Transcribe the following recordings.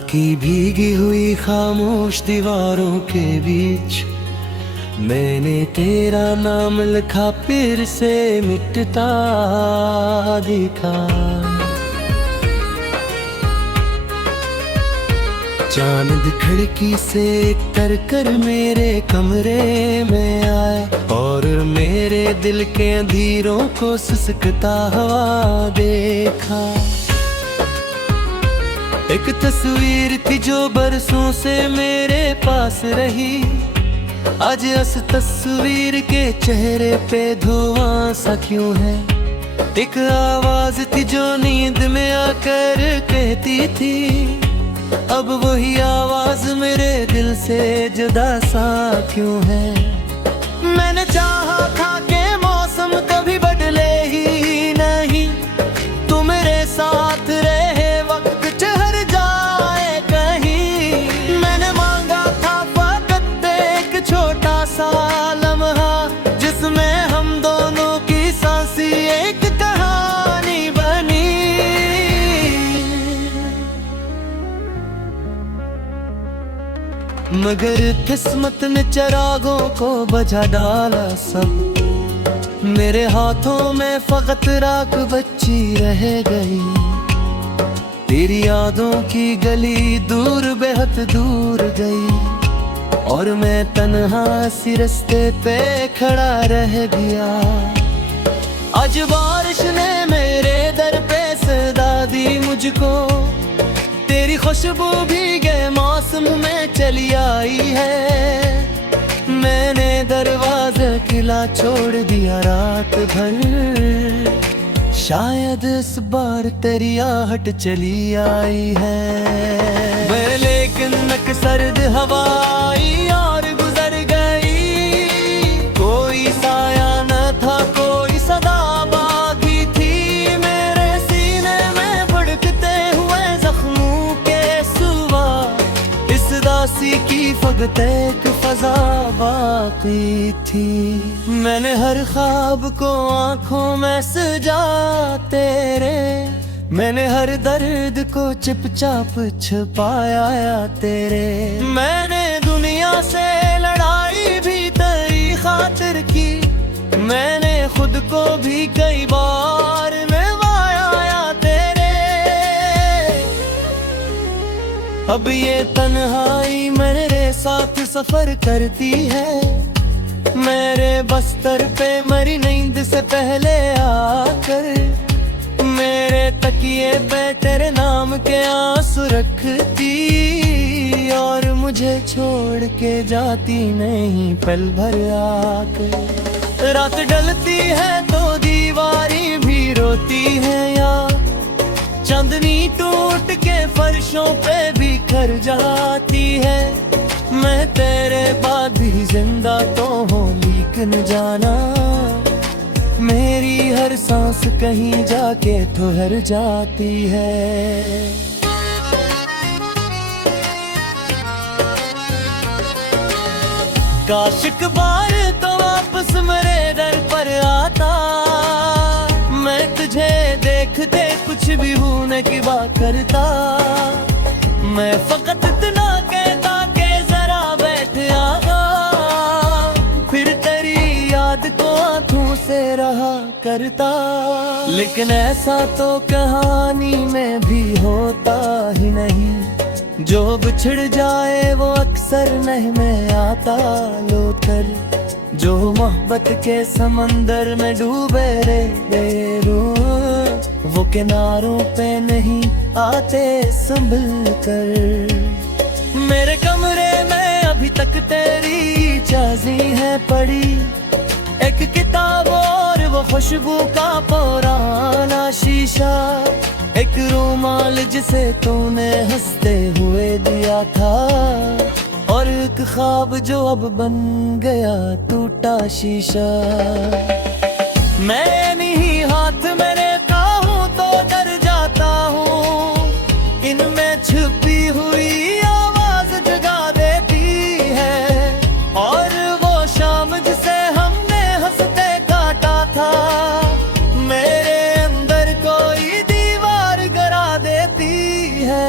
रात की भीगी हुई खामोश दीवारों के बीच मैंने तेरा नाम लिखा, फिर से मिटता दिखा। चांद खिड़की से कर कर मेरे कमरे में आया और मेरे दिल के अंधेरों को सिसकता हुआ देखा। एक तस्वीर थी जो बरसों से मेरे पास रही, आज उस तस्वीर के चेहरे पे धुआं सा क्यों है। एक आवाज थी जो नींद में आकर कहती थी, अब वही आवाज मेरे दिल से जुदा सा क्यों है। मैंने चाहा था कि मौसम कभी बदले ही नहीं, तू मेरे साथ रहे वक्त ठहर जाए कहीं। मैंने मांगा था फकत एक छोटा सा लम्हा, जिसमें हम दोनों की सांसी एक कहानी बनी। मगर किस्मत ने चिरागों को बुझा डाला सब, मेरे हाथों में फकत राख बची रह गई। तेरी यादों की गली दूर बेहद दूर गई और मैं तन्हा सी रास्ते पे खड़ा रह गया। आज बारिश ने मेरे दर पे सदा दी मुझको, तेरी खुशबू भीगे मौसम में चली आई है। मैंने दरवाजा खुला छोड़ दिया रात भर, शायद इस बार तेरी आहट चली आई है। लेकिन नक सर्द हवाई और गुजर गई, कोई साया न था कोई सदा बाकी थी। मेरे सीने में भड़कते हुए जख्मों के सुवा, इस दासी की फकत एक फजा बाकी थी। मैंने हर ख्वाब को आंखों में सजा तेरे, मैंने हर दर्द को चुपचाप छुपाया तेरे। मैंने दुनिया से लड़ाई भी तेरी खातिर की, मैंने खुद को भी कई बार निभाया तेरे। अब ये तन्हाई मेरे साथ सफर करती है, मेरे बस्तर पे मरी नींद से पहले आकर मेरे तकिए पे तेरे नाम के आंसू रखती और मुझे छोड़ के जाती नहीं पल भर आकर। रात ढलती है तो दीवारी भी रोती है यार, चांदनी टूट के फर्शों पे बिखर जाती है। मैं तेरे बाद भी जिंदा तो हूँ लेकिन जाना, मेरी हर सांस कहीं जाके ठहर जाती है। काश एक बार तो वापस मेरे दर पर आता, मैं तुझे देखते कुछ भी होने की बात करता। मैं फकत इतना कहता कि जरा बैठ आगा, फिर तेरी याद को आंखों से रहा करता। लेकिन ऐसा तो कहानी में भी होता ही नहीं, जो बिछड़ जाए वो अक्सर नहीं में आता लौटकर। जो मोहब्बत के समंदर में डूबे रहे रूह, वो किनारों पे नहीं आते संभल कर। मेरे कमरे में अभी तक तेरी चाजी है पड़ी, एक किताब और वो खुशबू का पुराना शीशा, एक रुमाल जिसे तूने हंसते हुए दिया था, और एक ख्वाब जो अब बन गया टूटा शीशा। मैं नहीं हाथ मेरे काहूं तो डर जाता हूँ, इनमें छुपी हुई आवाज जगा देती है। और वो शाम जिसे हमने हंसते काटा था, मेरे अंदर कोई दीवार गिरा देती है।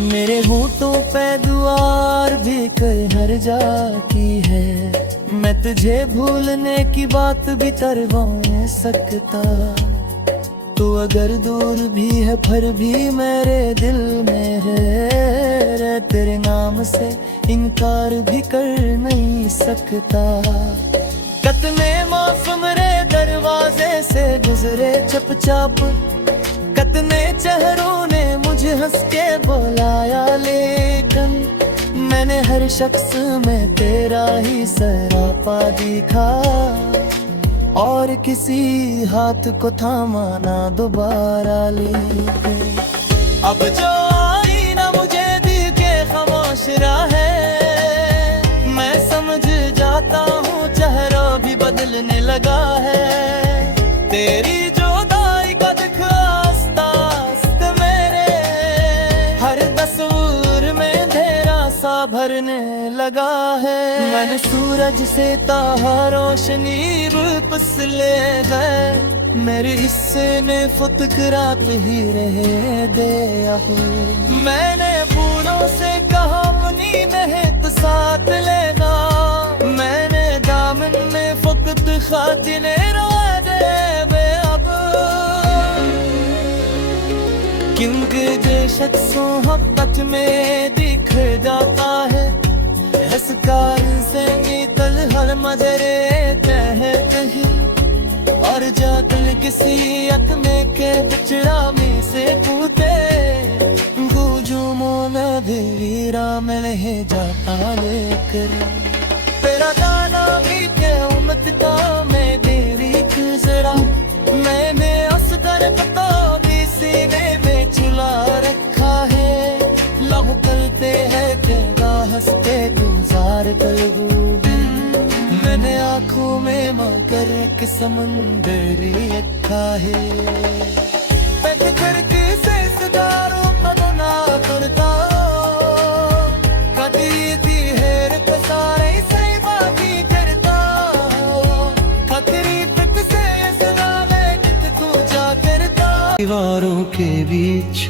मेरे होठों पे दुआर भी कई हर जा की है। मैं तुझे भूलने की बात भी करवा नहीं सकता। तू अगर दूर भी है फिर भी मेरे दिल में है। तेरे नाम से इनकार भी कर नहीं सकता। कतने मौसम रे दरवाजे से गुजरे चुपचाप। कतने चेहरों ने मुझे हंस के बुलाया, लेकिन मैंने हर शख्स में तेरा ही सरापा दिखा। और किसी हाथ को थामा ना दोबारा लेके। अब जो आई ना मुझे दिल के खामोश है। मैं समझ जाता हूँ चेहरा भी बदलने लगा है। तेरी जुदाई का दुख आस्ता आस्ता मेरे हर तस्वीर में अंधेरा सा भरने लगा है। मैंने सूरज से ताहा रोशनी वापस ले गए। मेरे हिस्से में फुतकरात ही रहे दे आहू। मैंने फूलों से कहा अपनी महक साथ लेगा। मैंने दामन में फकत खातिने रोए दे अब। क्योंकि जो शख्स मोहब्बत में दिख जाता है, हंसकार से नीतल हर मजरे तहत ही। और जागल किसी में के बिचड़ा में से पूते। गूंजू मोना वीरा में रहे जाता लेकर। तेरा गाना भी के उम्मत का मैं देरी जरा। मैंने असगर तो भी सीने में चुला रखा है। लहू करते हैं तेरा हंसते गुजार कलगू। मैंने आँखों में मगर के समंदरी रखा है। पैद करके से सितारों मदना करता। कदी थी हेरत सारे से बाकी करता। खतरी तक से सदा में कित तू जा करता। दीवारों के बीच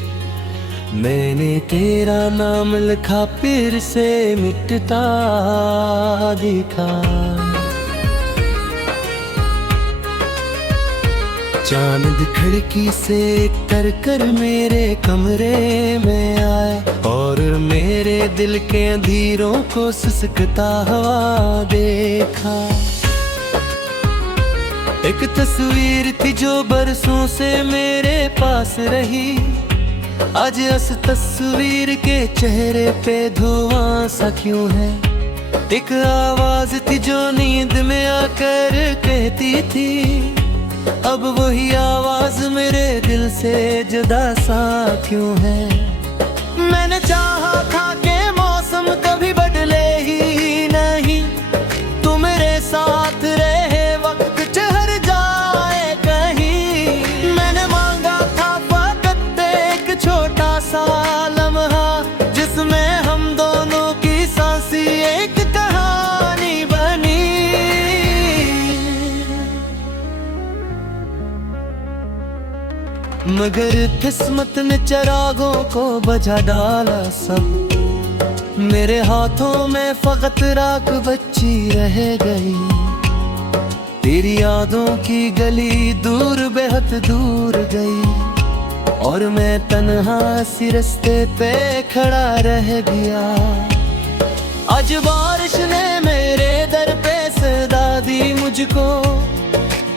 मैंने तेरा नाम लिखा, फिर से मिटता दिखा। चांद खिड़की से कर कर मेरे कमरे में आए। और मेरे दिल के अंधेरों को सिसकता हुआ देखा। एक तस्वीर थी जो बरसों से मेरे पास रही। आज उस तस्वीर के चेहरे पे धुआं सा क्यों है। एक आवाज थी जो नींद में आकर कहती थी। अब वही आवाज मेरे दिल से जुदा सा क्यों है। मैंने चाहा था कि मौसम कभी बदले ही नहीं। तू मेरे साथ रहे वक्त ठहर जाए कहीं। मैंने मांगा था फकत एक छोटा सा लम्हा, जिसमें हम दोनों की सांसी एक कहानी बनी। मगर किस्मत ने चिरागों को बुझा डाला सब। मेरे हाथों में फकत राख बची रह गई। तेरी यादों की गली दूर बेहद दूर गई। और मैं तन्हा सी रास्ते पे खड़ा रह गया। आज बारिश ने मेरे दर पे सदा दी मुझको।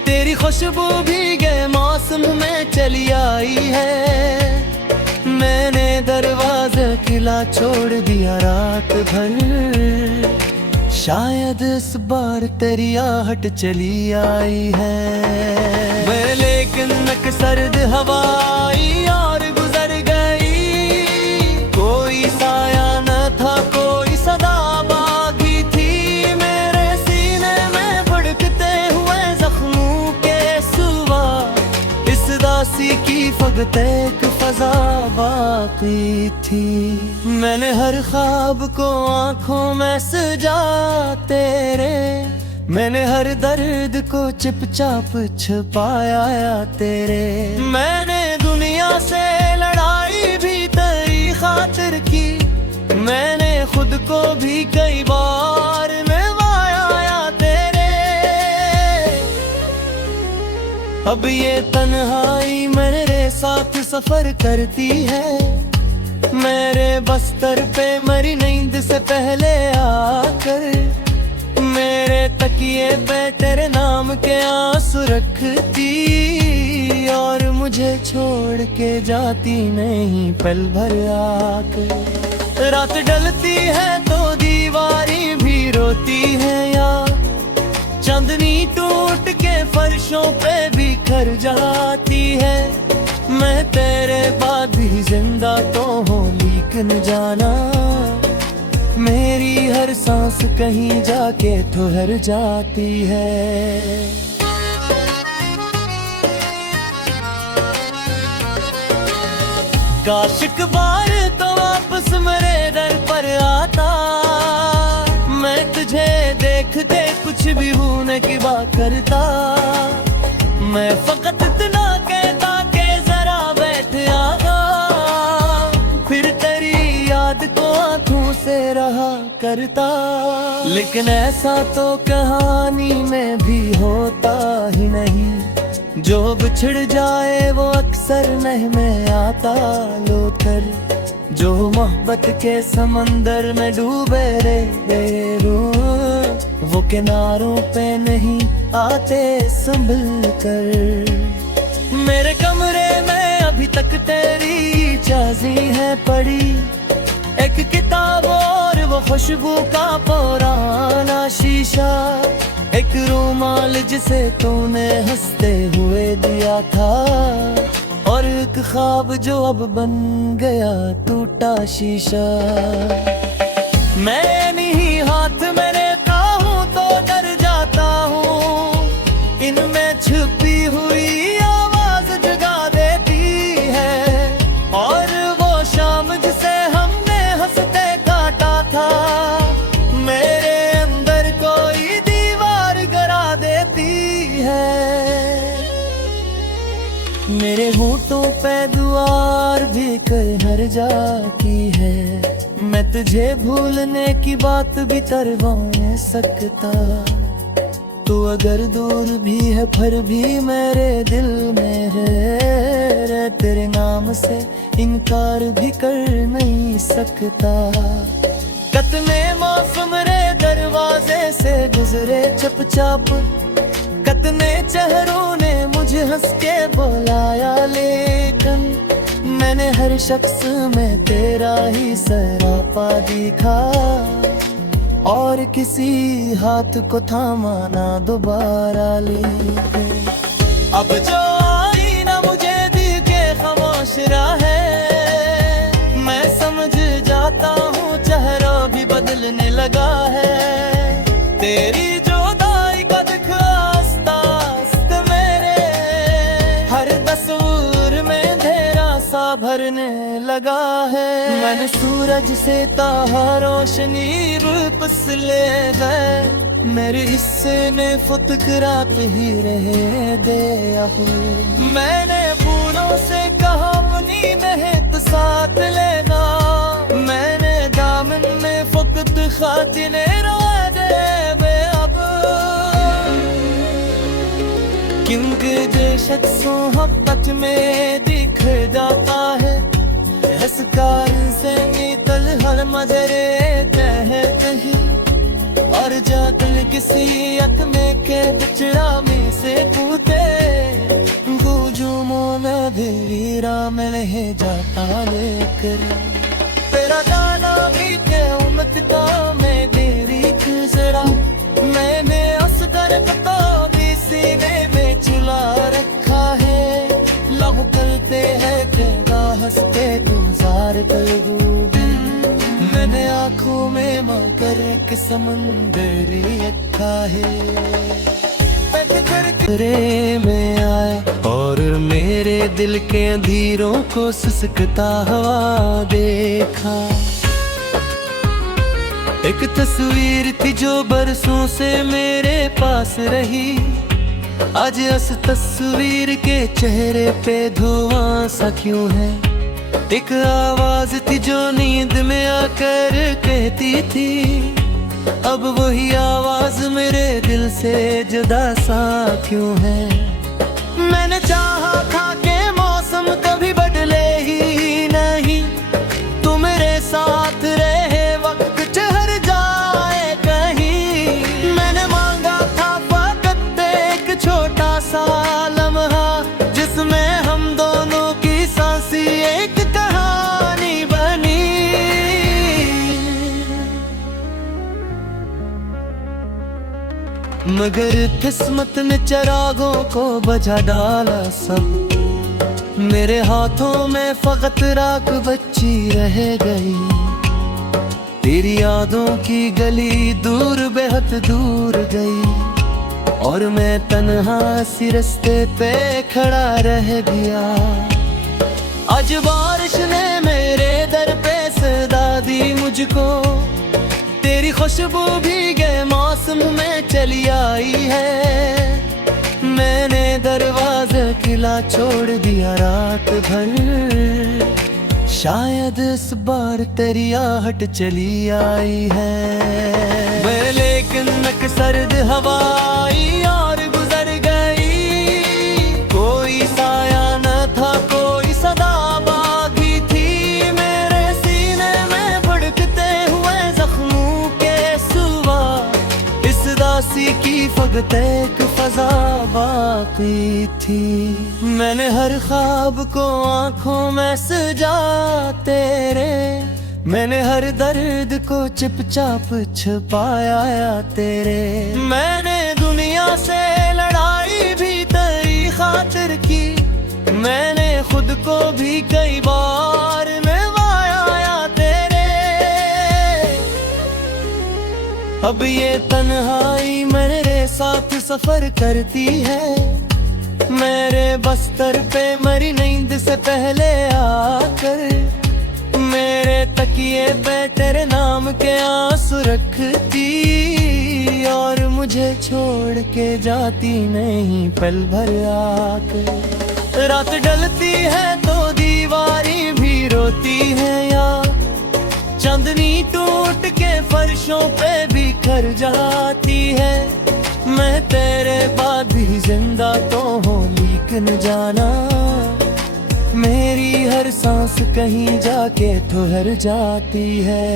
तेरी खुशबू भी गए मौसम में चली आई है। मैंने दरवाजा खुला छोड़ दिया रात भर। शायद इस बार तेरी आहट चली आई है। लेकिन एक सर्द हवाई और गुजर गई। कोई साया न था कोई सदा बाकी थी। मेरे सीने में भड़कते हुए जख्मों के सुवा। इस दासी की फकत एक फजा बाकी थी। मैंने हर ख्वाब को आंखों में सजा तेरे। मैंने हर दर्द को चुपचाप छुपाया तेरे। मैंने दुनिया से लड़ाई भी तेरी खातिर अब ये तन्हाई मेरे साथ सफर करती है। मेरे बस्तर पे मरी नींद से पहले आकर मेरे तकिए पे तेरे नाम के आंसू रखती, और मुझे छोड़ के जाती नहीं पल भर आकर। रात ढलती है तो दीवारी भी रोती है यार, चांदनी टूट के फर्शों पे बिखर जाती है। मैं तेरे बाद भी जिंदा तो हूँ लेकिन जाना, मेरी हर सांस कहीं जाके ठहर जाती है। काश एक बार तो वापस मेरे दर पर आता, मैं तुझे देखते कुछ भी होने की बात करता। मैं फकत इतना कहता कि जरा बैठ आगा, फिर तेरी याद को आंखों से रहा करता। लेकिन ऐसा तो कहानी में भी होता ही नहीं, जो बिछड़ जाए वो अक्सर नहीं में आता लौटकर। जो मोहब्बत के समंदर में डूबे रे वो किनारों पे नहीं आते संभल कर। मेरे कमरे में अभी तक तेरी चाज़ी है पड़ी, एक किताब और वो खुशबू का पुराना शीशा, एक रुमाल जिसे तूने हंसते हुए दिया था, और एक ख्वाब जो अब बन गया टूटा शीशा। मैं नहीं हाथ मेरे हूँ तो डर जाता हूँ, इनमें छुपी हुई आवाज जगा देती है। और वो शाम जिसे हमने हंसते काटा था, मेरे अंदर कोई दीवार गिरा देती है। मेरे होठों पे दुआर भी कर जा की है, मैं तुझे भूलने की बात भी करवा सकता। तू अगर दूर भी है फिर भी मेरे दिल में है, तेरे नाम से इनकार भी कर नहीं सकता। कितने मौसम रे दरवाजे से गुजरे चुपचाप, कितने चेहरों ने मुझे हंस के बुलाया, लेकिन मैंने हर शख्स में तेरा ही सरापा दिखा, और किसी हाथ को थामा ना दोबारा लेके। अब जो आई ना मुझे दिल के खामोश है, मैं समझ जाता हूँ चेहरा भी बदलने लगा है। तेरी जुदाई का दुख आस्ता आस्ता मेरे हर तस्वीर में अंधेरा सा भरने लगा है। मैंने सूरज से ताहा रोशनी वापस ले गए, मेरे हिस्से में फुटकरात ही रहे दे अब। मैंने फूलों से कहा मुनी महक साथ लेगा, मैंने दामन में फकत खातिने रोआ दे बे अब। क्योंकि जो शख्स मोहब्बत में दिख जाता है, हंसकार से निकल हर मजरे तहत ही, और जा दिल किसी अत में के बिचड़ा में से पूते, गूंजू मोना धीरा में रह जाता लेकर। तेरा गाना भी के उम्मत का मैं देरी गुजरा, मैंने असगर तो भी सीने में चुला रखा है। लहू करते हैं जगह हंसते गुजार कर भी, मैंने आँखों में मगर एक समंदरी रखा है। रे में आए और मेरे दिल के अंधेरों को सिसकता हुआ देखा। एक तस्वीर थी जो बरसों से मेरे पास रही, आज उस तस्वीर के चेहरे पे धुआं सा क्यों है। एक आवाज थी जो नींद में आकर कहती थी, अब वही आवाज मेरे दिल से जुदा सा क्यों है। मैंने चाहा था कि मौसम कभी बदले ही नहीं, तू मेरे साथ रहे वक्त ठहर जाए कहीं। मैंने मांगा था फकत एक छोटा सा लम्हा, जिसमें हम दोनों की सांसी एक कहानी बनी। मगर किस्मत ने चिरागों को बुझा डाला सब, मेरे हाथों में फकत राख बची रह गई। तेरी यादों की गली दूर बेहद दूर गई, और मैं तन्हा सी रास्ते पे खड़ा रह गया। आज बारिश ने मेरे दर पे सदा दी मुझको, तेरी खुशबू भीगे मौसम में चली आई है। मैंने दरवाजा खुला छोड़ दिया रात भर, शायद इस बार तेरी आहट चली आई है। लेकिन नक सर्द हवा आई और गुजर गई, कोई साया न था कोई सदा बागी थी। मेरे सीने में भड़कते हुए जख्मों के सुवा, इस दासी की फकत एक फजा बाकी थी। मैंने हर ख्वाब को आंखों में सजा तेरे, मैंने हर दर्द को चुपचाप छुपाया तेरे। मैंने दुनिया से लड़ाई भी तेरी खातिर की, मैंने खुद को भी कई बार निभाया तेरे। अब ये तन्हाई मेरे साथ सफर करती है, मेरे बस्तर पे मरी नींद से पहले आकर, मेरे तकिए पे तेरे नाम के आंसू रखती, और मुझे छोड़ के जाती नहीं पल भर आकर। रात ढलती है तो दीवारी भी रोती है, या चांदनी टूट के फर्शों पे बिखर जाती है। मैं तेरे बाद भी जिंदा तो हूँ, लेकिन जाना मेरी हर सांस कहीं जाके ठहर जाती है।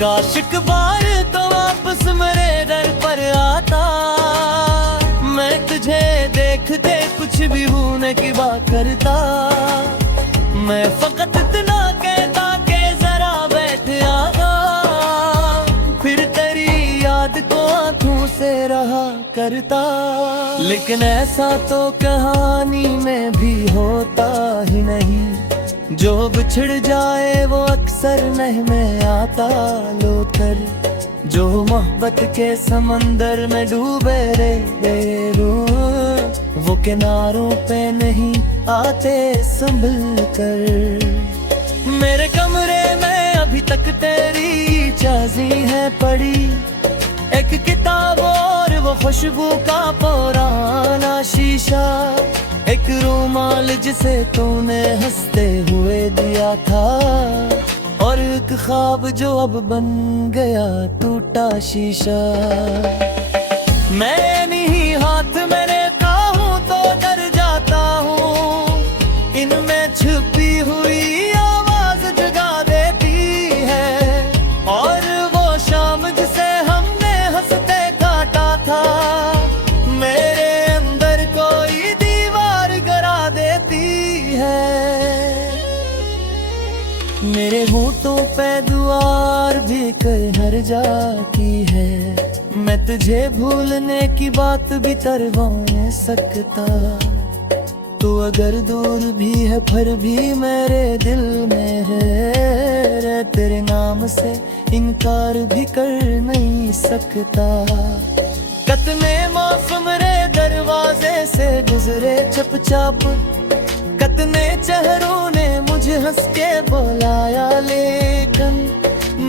काश एक बार तो वापस मेरे दर पर आता, मैं तुझे देखते कुछ भी होने की बात करता। मैं फकत इतना कहता कि जरा बैठ आगा, फिर तेरी याद को आंखों से रहा करता। लेकिन ऐसा तो कहानी में भी होता ही नहीं, जो बिछड़ जाए वो अक्सर नहीं में आता लोटर। जो मोहब्बत के समंदर में डूबे रहे वो किनारों पे नहीं आते संभल कर। मेरे कमरे में अभी तक तेरी चाज़ी है पड़ी, एक किताब और वो खुशबू का पुराना शीशा, एक रुमाल जिसे तूने हंसते हुए दिया था, और एक ख्वाब जो अब बन गया टूटा शीशा। मैं नहीं हाथ मेरे हूँ तो डर जाता हूँ, इनमें छुपी हुई आवाज जगा देती है। और वो शाम जिसे हमने हंसते काटा था, मेरे अंदर कोई दीवार गिरा देती है। मेरे होठों पे दुआर भी कर जाती है, मैं तुझे भूलने की बात भी करवा सकता। तू अगर दूर भी है फिर भी मेरे दिल में है, तेरे नाम से इनकार भी कर नहीं सकता। कतने मौसम रे दरवाजे से गुजरे चुपचाप, कतने चेहरों ने मुझे हंस के बुलाया, लेकिन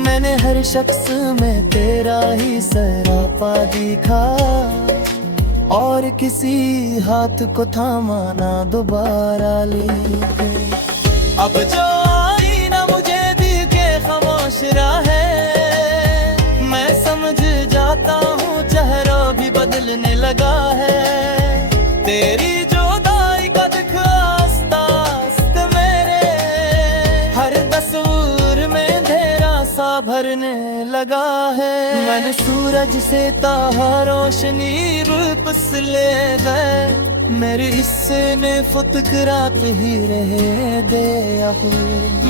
मैंने हर शख्स में तेरा ही सरापा दिखा, और किसी हाथ को थामा ना दोबारा लेके। अब जो आई ना मुझे दिल के खामोश है, मैं समझ लगा है। तेरी जुदाई का दुख आस्ता आस्ता मेरे हर तस्वीर में अंधेरा सा भरने लगा है। मैंने सूरज से ताहा रोशनी रूप ले गए, मेरे हिस्से में फुतकरात ही रहे दे।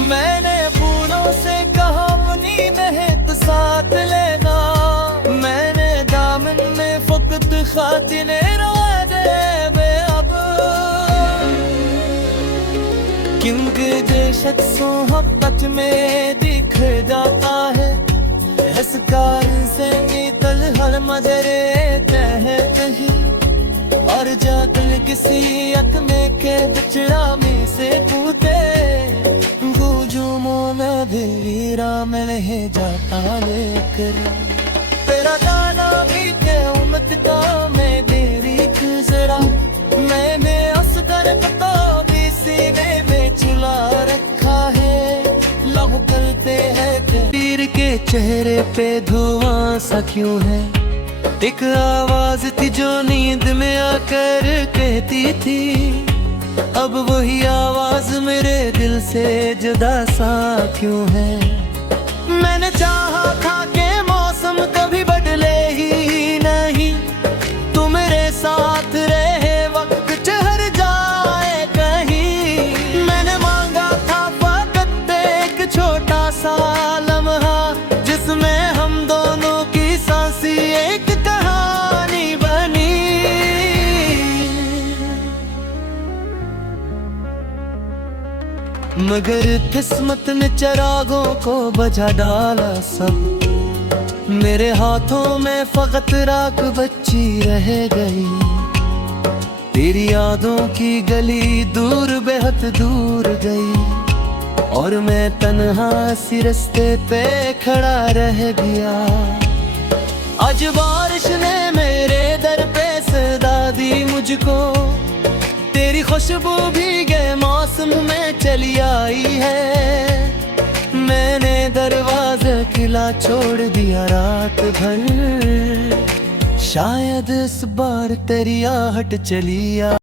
मैंने फूलों से कहा मुनी महक साथ लेना, मैंने दामन में फकत खातिने रोए दे बे अब। क्योंकि जो शख्स मोहब्बत में दिख जाता है, इस कारण से नीतल हर मजरे तहत ही और जागल किसी अकमे के बचड़ा में से पूते गूंजू मोना देवीरा में ले जाता लेकर। तेरा जाना भी के उम्मत का मैं देरी गुजरा, मैंने असकर पता भी सीने में चुला रखा है। लहू करते हैं तीर के चेहरे पे धुआं सा क्यों है, एक आवाज थी जो नींद में आकर कहती थी, अब वही आवाज मेरे दिल से जुदा सा क्यों है। मैंने चाहा था कि मौसम कभी बदले ही नहीं, तू मेरे साथ रहे वक्त चढ़ जाए कहीं। मैंने मांगा था फकत एक छोटा सा लम्हा, जिसमें हम दोनों की सांसी एक कहानी बनी। मगर किस्मत ने चिरागों को बुझा डाला सब, मेरे हाथों में फकत राख बची रह गई। तेरी यादों की गली दूर बेहद दूर गई, और मैं तन्हा सी रास्ते पे खड़ा रह गया। आज बारिश ने मेरे दर पे सदा दी मुझको, तेरी खुशबू भी गए मौसम में चली आई है। मैंने दरवाजा खुला छोड़ दिया रात भर, शायद इस बार तेरी आहट चली आ।